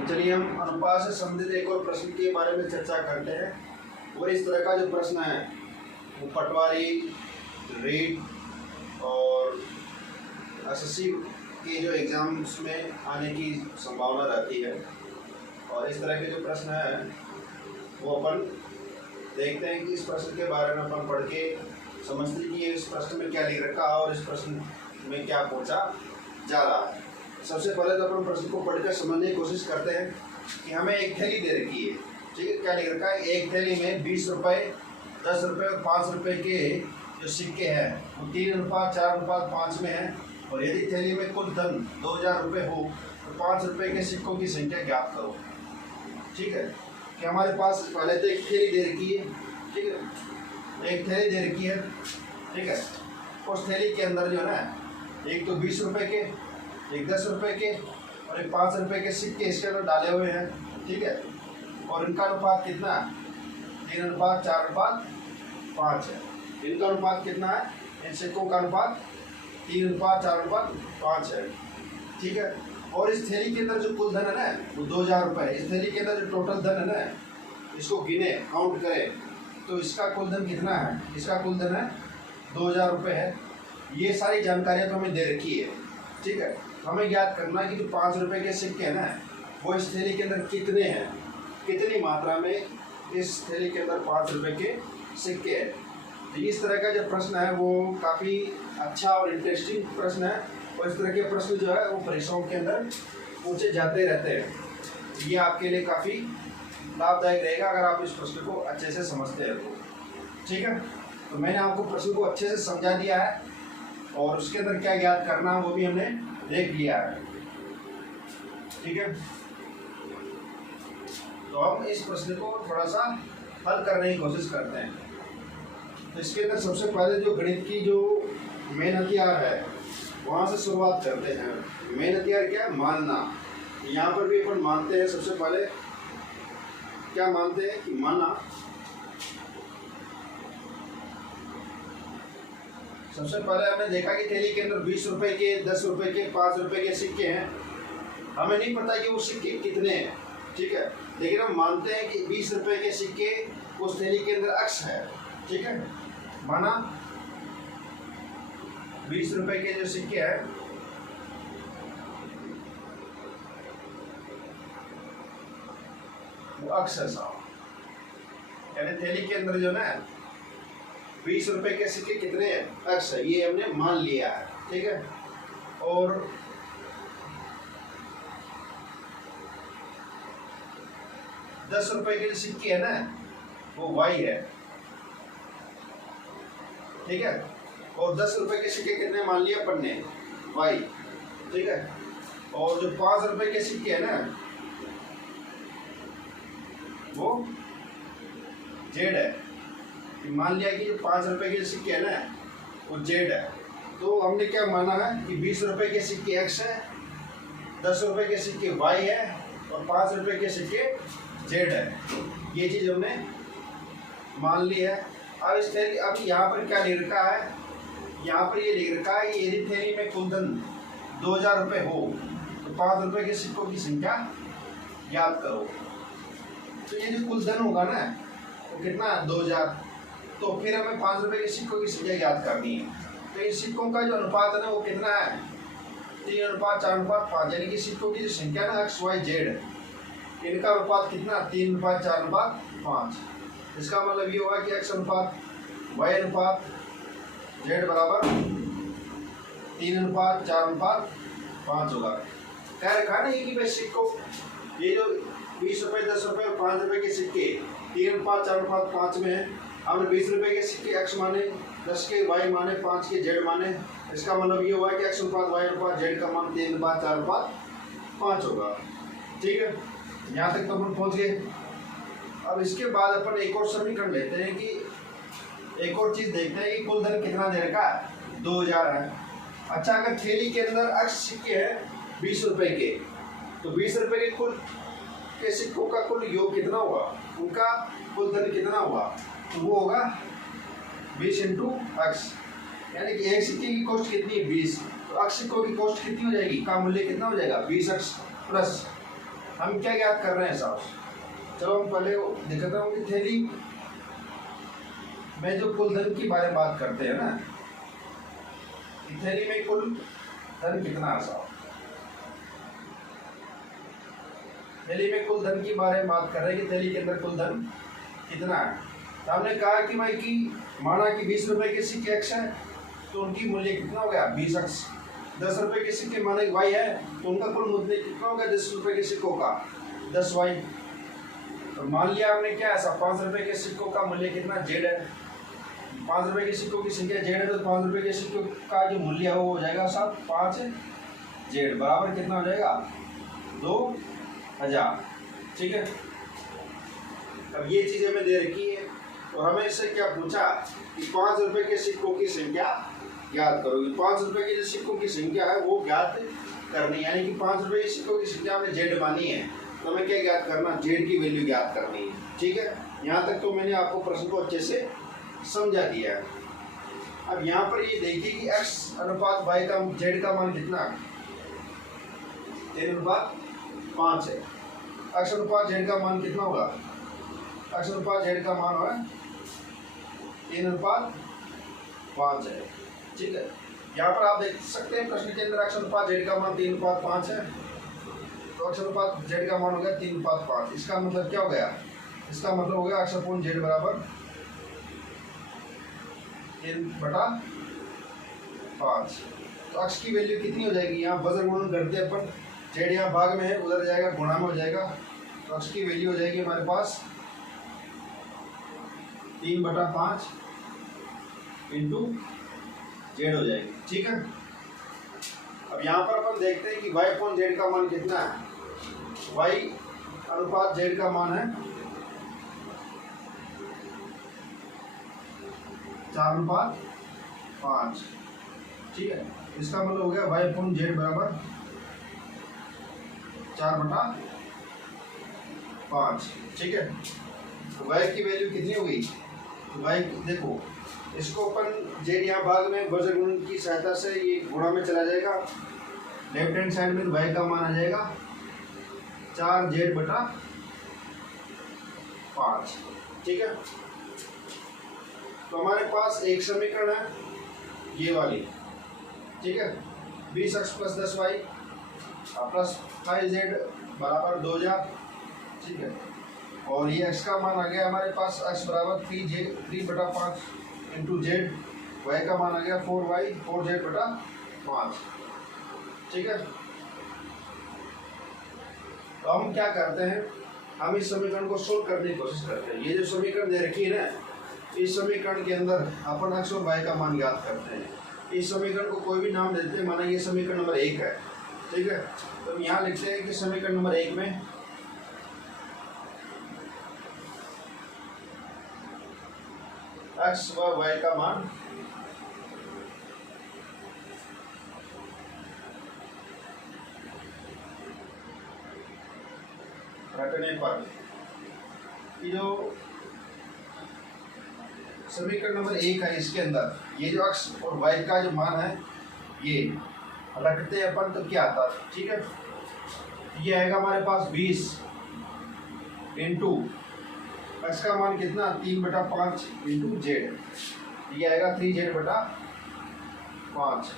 तो चलिए हम अनुपात से संबंधित एक और प्रश्न के बारे में चर्चा करते हैं। और इस तरह का जो प्रश्न है वो पटवारी, रीट और एसएससी के जो एग्ज़ाम्स में आने की संभावना रहती है। और इस तरह के जो प्रश्न है वो अपन देखते हैं कि इस प्रश्न के बारे में अपन पढ़ के समझते हैं कि इस प्रश्न में क्या लिख रखा है और इस प्रश्न में क्या पूछा जा रहा है। सबसे पहले तो अपन प्रश्न को पढ़कर समझने की कोशिश करते हैं कि हमें एक थैली दे रखी है। ठीक है, क्या लिख रखा है? एक थैली में 20 रुपये, 10 रुपये और 5 रुपये के जो सिक्के हैं वो 3:4:5 में हैं। और यदि थैली में कुल धन 2000 रुपये हो तो 5 रुपये के सिक्कों की संख्या ज्ञात करो। ठीक है, कि हमारे पास पहले तो एक थैली दे रखी है। ठीक है, एक थैली दे रखी है। ठीक है, उस थैली के अंदर जो है ना एक तो 20 रुपये के, एक 10 रुपये के और एक 5 रुपये के सिक्के इसके अंदर डाले हुए हैं। ठीक है, और इनका अनुपात कितना है? 3:4:5 है। इनका अनुपात कितना है? इन सिक्कों का अनुपात 3:4:5 है। ठीक है, और इस थैली के अंदर जो कुल धन है ना वो 2000 रुपये है। इस थैली के अंदर जो टोटल धन है ना इसको गिने, काउंट करें तो इसका कुल धन कितना है? इसका कुल धन है 2000 रुपये है। ये सारी जानकारियाँ तो हमें दे रखी है। ठीक है, हमें याद करना है कि जो 5 रुपये के सिक्के हैं ना वो इस थैली के अंदर कितने हैं, कितनी मात्रा में इस थैली के अंदर 5 रुपये के सिक्के हैं। तो इस तरह का जो प्रश्न है वो काफ़ी अच्छा और इंटरेस्टिंग प्रश्न है। और इस तरह के प्रश्न जो है वो परीक्षाओं के अंदर पूछे जाते रहते हैं। ये आपके लिए काफ़ी लाभदायक रहेगा अगर आप इस प्रश्न को अच्छे से समझते हैं तो। ठीक है, तो मैंने आपको प्रश्न को अच्छे से समझा दिया है और उसके अंदर क्या याद करना है वो भी हमने देख लिया है। ठीक है, तो हम इस प्रश्न को थोड़ा सा हल करने की कोशिश करते हैं। तो इसके अंदर सबसे पहले जो गणित की जो मेन हथियार है वहाँ से शुरुआत करते हैं। मेन हथियार क्या है? मानना। यहाँ पर भी अपन मानते हैं। सबसे पहले क्या मानते हैं कि मानना। सबसे पहले हमने देखा कि थैली के अंदर 20 रुपये के, 10 रुपये के, 5 रुपये के सिक्के हैं। हमें नहीं पता कि वो सिक्के कितने हैं। ठीक है, लेकिन हम मानते हैं कि 20 रुपये के सिक्के उस थैली के अंदर अक्स है। ठीक है, माना 20 रुपये के जो सिक्के हैं वो अक्स है साहब, यानी थैली के अंदर जो ना 20 रुपये के सिक्के कितने हैं? अक्स है। ये हमने मान लिया है। ठीक है, और दस रुपये के जो सिक्के है ना वो वाई है। ठीक है, और 10 रुपये के सिक्के कितने मान लिया अपन ने? वाई। ठीक है, और जो 5 रुपये के सिक्के है ना वो जेड है। मान लिया कि जो 5 रुपये के सिक्के है ना वो जेड है। तो हमने क्या माना है कि 20 रुपये के सिक्के एक्स है, 10 रुपये के सिक्के वाई है और 5 रुपये के सिक्के जेड है। ये चीज़ हमने मान ली है। अब इस थैली, अब यहाँ पर क्या लिख रखा है? यहाँ पर ये लिख रखा है कि यदि थैली में कुल धन 2000 रुपये हो तो 5 रुपये के सिक्कों की संख्या याद करो। तो ये जो कुल धन होगा ना वो कितना है? 2000। तो फिर हमें 5 रुपये के सिक्कों की संख्या याद करनी है। तो इन सिक्कों का जो अनुपात है ना वो कितना है? 3:4:5, यानी कि सिक्कों की जो संख्या ना एक्स वाई जेड, इनका अनुपात कितना? 3:4:5। इसका मतलब ये हुआ कि एक्स अनुपात वाई अनुपात जेड बराबर 3:4:5 होगा। कह रखा ना कि भाई सिक्कों, ये जो 20 रुपये, 10 रुपये और 5 रुपये के सिक्के 3:4:5 में है। हमने 20 रुपये के सिक्के एक्स माने, 10 के वाई माने, 5 के जेड माने। इसका मतलब ये हुआ कि एक्स अनुपात वाई अनुपात जेड का मान 3:4:5 होगा। ठीक है, यहाँ तक तो अपन पहुँच गए। अब इसके बाद अपन एक और समीकरण लेते हैं कि एक और चीज़ देखते हैं कि कुल धन कितना दे रखा है? 2000 है। अच्छा, अगर थैली के अंदर अक्स सिक्के हैं 20 रुपये के तो 20 रुपये के कुल के सिक्कों का कुल योग कितना हुआ? उनका कुल धन कितना हुआ? तो वो होगा 20 × अक्स, यानी कि एक सिक्के की कॉस्ट कितनी है? 20। तो अक्स सिक्कों की कॉस्ट कितनी हो जाएगी? का मूल्य कितना हो जाएगा? 20 अक्स प्लस हम क्या याद कर रहे हैं साहब? चलो हम पहले दिखाता हूँ कि थैली में जो कुल धन की बारे में बात करते हैं ना, थैली में कुल धन कितना है साहब? थैली में कुल धन की बारे में बात कर रहे हैं कि थैली के अंदर कुल धन कितना है। तो हमने कहा कि भाई कि माना कि 20 रुपए के सिक्के एक्स है तो उनकी मूल्य कितना हो गया 20 एक्स। 10 रुपए के सिक्के माना कि वाई है तो उनका कुल मूल्य कितना हो गया 10 रुपए के सिक्कों का 10 वाई। तो मान लिया हमने क्या ऐसा 5 रुपए के सिक्कों का मूल्य कितना जेड है। 5 रुपए के सिक्कों की संख्या जेड है तो 5 रुपए के सिक्कों का जो मूल्य है वो हो जाएगा साहब 5 जेड बराबर कितना हो जाएगा 2000। ठीक है। अब ये चीज़ हमें दे रखी है और हमें इससे क्या पूछा कि 5 रुपए के सिक्कों की संख्या ज्ञात करोगे। 5 रुपए के जो सिक्कों की संख्या है वो ज्ञात करनी, यानी कि 5 रुपए के सिक्कों की संख्या हमने जेड मानी है तो हमें क्या ज्ञात करना, जेड की वैल्यू ज्ञात करनी है। ठीक है, यहाँ तक तो मैंने आपको प्रश्न को अच्छे से समझा दिया है। अब यहाँ पर ये देखिए कि x अनुपात y का जेड का मान कितना है 3:5 है। x अनुपात जेड का मान कितना होगा, x अनुपात जेड का मान होगा 3:5 है। ठीक है, यहाँ पर आप देख सकते हैं प्रश्न के अंदर x अनुपात जेड का मान 3:5 है तो x अनुपात जेड का मान हो गया 3:5। इसका मतलब क्या हो गया, इसका मतलब हो गया x अपॉन जेड बराबर 3/5। तो x की वैल्यू कितनी हो जाएगी, यहाँ वज्र गुणन करते हैं अपन, जेड यहाँ भाग में है उधर जाएगा गुणा में हो जाएगा तो x की वैल्यू हो जाएगी हमारे पास 3/5 इंटू जेड हो जाएगी। ठीक है, अब यहाँ पर अपन देखते हैं कि y अपॉन जेड का मान कितना है। y अनुपात जेड का मान है 4:5। ठीक है, इसका मतलब हो गया y अपॉन जेड बराबर 4/5। ठीक है, तो y की वैल्यू कितनी हो गई, y देखो इसको अपन जेड यहाँ भाग में वज्र गुणन की सहायता से ये गुणा में चला जाएगा, लेफ्ट हैंड साइड में y का मान आ जाएगा 4z/5। ठीक है, तो हमारे पास एक समीकरण है ये वाली। ठीक है, 20x + 10y प्लस 5z बराबर 2000। ठीक है, और ये x का मान आ गया हमारे पास x बराबर 3/5 इंटू जेड, y का मान आ गया 4z/5। ठीक है, तो हम क्या करते हैं, हम इस समीकरण को सोल्व करने की कोशिश करते हैं। ये जो समीकरण दे रखी है ना, इस समीकरण के अंदर अपन x और y का मान ज्ञात करते हैं। इस समीकरण को कोई भी नाम देते हैं, माना ये समीकरण नंबर 1 है। ठीक है, तो हम यहाँ लिखते हैं कि समीकरण नंबर 1 में x व y का मान रखने पर ये जो समीकरण नंबर 1 है इसके अंदर ये जो x और y का जो मान है ये रखते हैं अपन तो क्या आता है। ठीक है, ये आएगा हमारे पास 20 इंटू x का मान कितना 3/5 इंटू जेड, ये आएगा 3z/5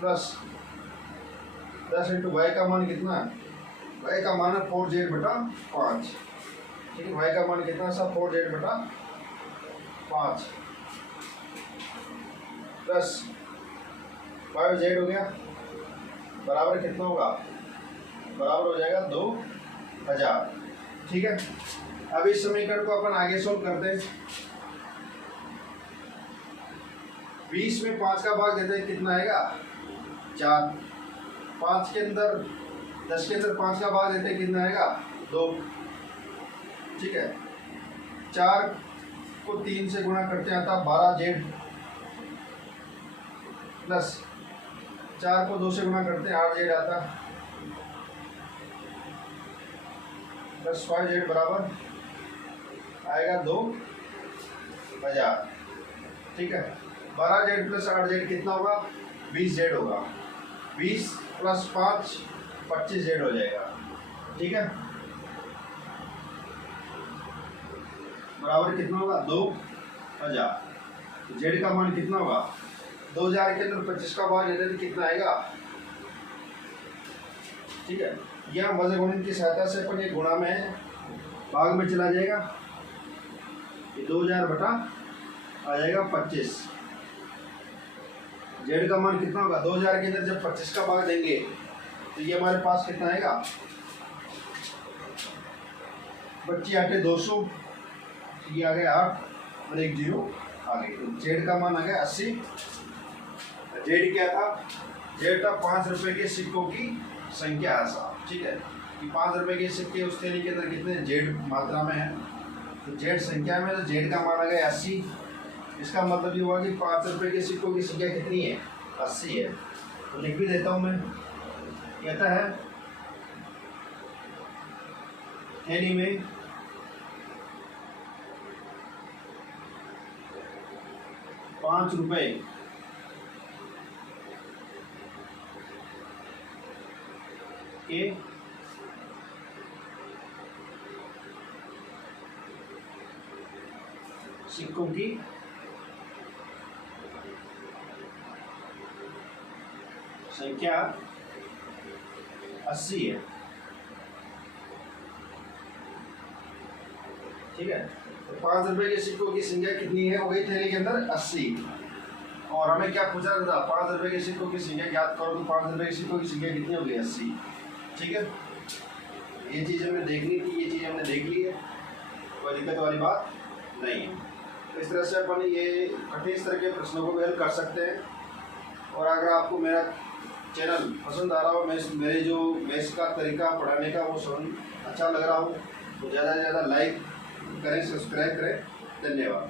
प्लस 10 इंटू y का मान कितना, y का मान है 4z/5। ठीक है, y का मान कितना सा 4z/5 प्लस 5z हो गया बराबर कितना होगा, बराबर हो जाएगा 2000। ठीक है, अब इस समीकरण को अपन आगे सोल्व करते हैं। 20 में 5 का भाग देते हैं कितना आएगा 4। 5 के अंदर 10 के अंदर 5 का भाग देते हैं कितना आएगा 2। ठीक है, 4 को 3 से गुणा करते आता 12z प्लस 4 को 2 से गुणा करते हैं 8z आता प्लस 5z बराबर आएगा 2000। ठीक है, 12z प्लस 8z कितना होगा 20z होगा। 20 प्लस 5 25 जेड हो जाएगा। ठीक है, बराबर कितना होगा 2000। तो जेड का मान कितना होगा 2000 के अंदर 25 का भाग लेने कितना आएगा। ठीक है, यह वजन गुणन की सहायता से अपन ये गुणा में भाग में चला जाएगा, ये 2000 बटा आ जाएगा 25। जेड का मान कितना होगा 2000 के अंदर जब 25 का भाग देंगे तो ये हमारे पास कितना आएगा 25 8 200, ये आ गया 8 और 1 0 आ गई। तो जेड का मान आ गया 80। जेड क्या था, जेड था 5 रुपए के सिक्कों की संख्या है साहब। ठीक है, कि 5 रुपए के सिक्के उस थैली के अंदर कितने जेड मात्रा में है, तो जेड संख्या में, तो जेड का मान आ गया 80। इसका मतलब ये हुआ कि 5 रुपए के सिक्कों की संख्या कितनी है 80 है। तो लिख भी देता हूँ मैं, कहता है थैली में 5 रुपए के सिक्कों की संख्या 80 है। ठीक है, तो 5 रुपए के सिक्कों की संख्या कितनी है, हो गई थैली के अंदर 80। और हमें क्या पूछा था 5 रुपए के सिक्कों की संख्या ज्ञात करो, तो 5 रुपए के सिक्कों की संख्या कितनी हो गई 80। ठीक है, ये चीज़ हमने देखनी थी, ये चीज़ हमने देख ली है, कोई दिक्कत वाली बात नहीं है। तो इस तरह से अपन ये कठिन स्तर के प्रश्नों को भी हल कर सकते हैं। और अगर आपको मेरा चैनल पसंद आ रहा हो, मेरे जो मैथ्स का तरीका पढ़ाने का वो अच्छा लग रहा हो, तो ज़्यादा से ज़्यादा लाइक करें, सब्सक्राइब करें। धन्यवाद।